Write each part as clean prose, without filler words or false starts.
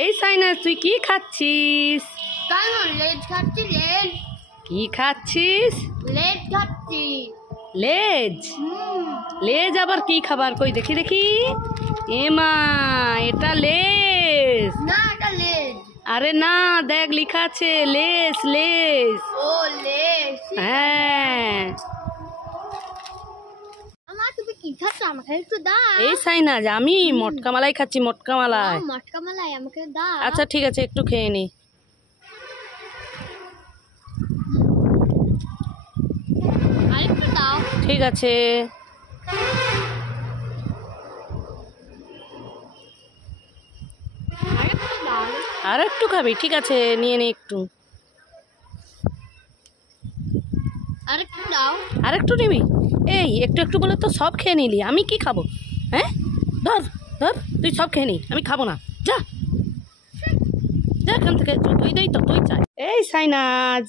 এই সাইনাস তুই কি খাচ্ছিস? লেজ খাচ্ছি। লেজ কি খাচ্ছিস? লেজ খাচ্ছি। লেজ? লেজ আবার কি খাবার? কই দেখি দেখি। এমা, এটা লেজ না, এটা লেজ। আরে না, দেখ লেখা আছে লেস লেস। ও লেজ। হ্যাঁ। আমা তুমি কি খাচ্ছ? আমাকে একটু দাও। এই সাইনাজ আমি মটকা মালাই খাচ্ছি। মটকা মালাই। মটকা মালাই আমাকে দাও। আচ্ছা ঠিক আছে, একটু খেয়ে নি। আরেকটু দাও। ঠিক আছে। আরেকটু দাও। আর একটু খাবি? ঠিক আছে, নিয়ে নে একটু। আরেকটু দাও। আর একটু নিবি? এই একটু একটু বলে তো সব খেয়ে নিলি, আমি কি খাবো? হ্যাঁ, ধর ধর, তুই সব খেয়ে নি, আমি খাবো না। যা যা এখান থেকে, তুই দেই তো তুই চাই। এই সাইনাজ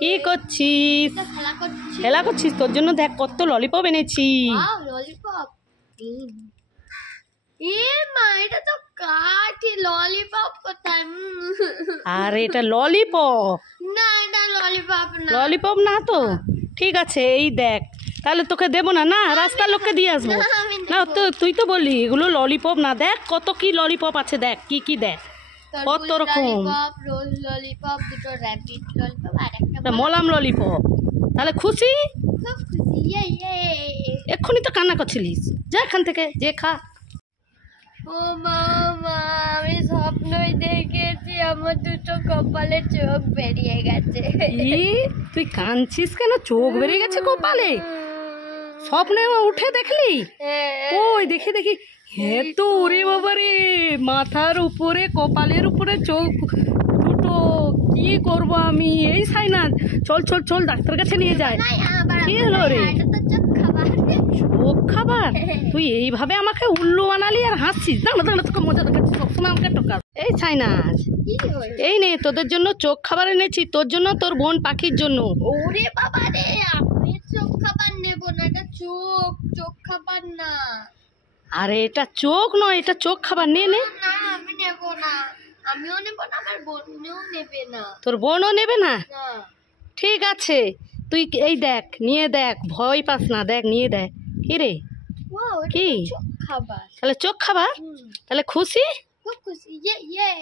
কি করছিস? খেলা করছি। খেলা করছিস? তোর জন্য দেখ কত ললিপপ এনেছি। Wow, lollipop. এ মা, এটা তো কাঠি। ললিপপ কোথায়? আর এটা ললিপপ? না, এটা ললিপপ না। ললিপপ না তো? ঠিক আছে, এই দেখ। তাহলে তোকে দেবো না? না, রাস্তার লোককে দিয়ে আসবো। না, আমি না নেবো। তো তুই তো বললি এগুলো ললিপপ না। দেখ কত কি ললিপপ আছে, দেখ কি কি, দেখ কত রকম। ললিপপ, রোজ ললিপপ, দুটো র‍্যাবিট ললিপপ আর একটা মলাম ললিপপ। তাহলে খুশি? খুব খুশি। ইয়ে। এক্ষুনি তো কান্না করছিলিস। যা এখান থেকে, যে খা। ও মা, আমি স্বপ্নই দেখেছি আমার দুটো কপালে চোখ বেরিয়ে গেছে। ই, তুই কাঁদছিস কেন? চোখ বেরিয়ে গেছে কপালে? স্বপ্নে উঠে দেখলি? ওই দেখি দেখি। হ্যাঁ তো, ওরে বাবা রে, মাথার উপরে কপালের উপরে চোখ দুটো। কি করব আমি? এই সাইনাজ, চল চল চল, ডাক্তার কাছে নিয়ে যায়। কি হলো রে? চোখ খাবার? তুই এইভাবে আমাকে উল্লু বানালি আর হাসছিস? দাঁড়া দাঁড়া, তোকে মজা দেখাচ্ছি, সবসময় আমাকে টোকা। এই সাইনাজ, এই নে তোদের জন্য চোখ খাবার এনেছি, তোর জন্য, তোর বোন পাখির জন্য। ওরে বাবা রে, আমি চোখ খাবার নেব না। এটা চোখ খাবার না। আরে এটা চোখ নয়, এটা চোখ খাবার। নে নে। না, আমি নেব না। আমিও নেব না, আমার বোনও নেবে না। তোর বোনও নেবে না? না। ঠিক আছে, তুই এই দেখ, নিয়ে দেখ, ভয় পাস না, দেখ নিয়ে দেখ। কি রে? ওয়াও, এটা কি? তো চোখ খাবার। তাহলে চোখ খাবার? তাহলে খুশি? খুব খুশি। ইয়ে।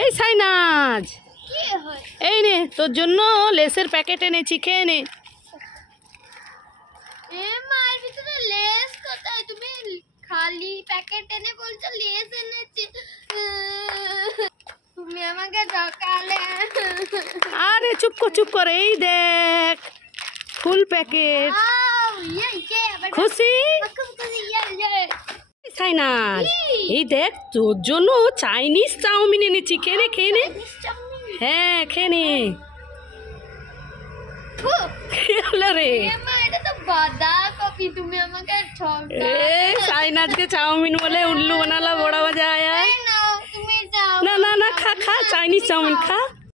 এই সাইনাজ, কি হয়? এই নে তোর জন্য লেসের প্যাকেট এনেছি, খেয়ে নে। এ মা, এর ভিতরে লেস কোথায়? তুমি খালি প্যাকেট এনে বলছো লেস এনেছি। তুমি আমাকে ঠকালে। আরে চুপ কর চুপ কর, এই দেখ ফুল প্যাকেট। ওয়াও, ইয়ে। আবার খুশি? খুব খুশি। ইয়ে। সাইনাজ, এই দেখ তোর জন্য চাইনিজ চাউমিন এনেছি, খেয়ে নে খেয়ে নে। হ্যাঁ খেয়ে নে। কি হলো রে? এ মা, এটা তো বাঁধাকপি। তুমি আমাকে ঠকালে। এই সাইনাজকে চাউমিন বলে উল্লু বানালা, বড়া বাজা আয়া। নাও, তুমি যাও। না না না, খা খা, চাইনিজ চাউমিন খা।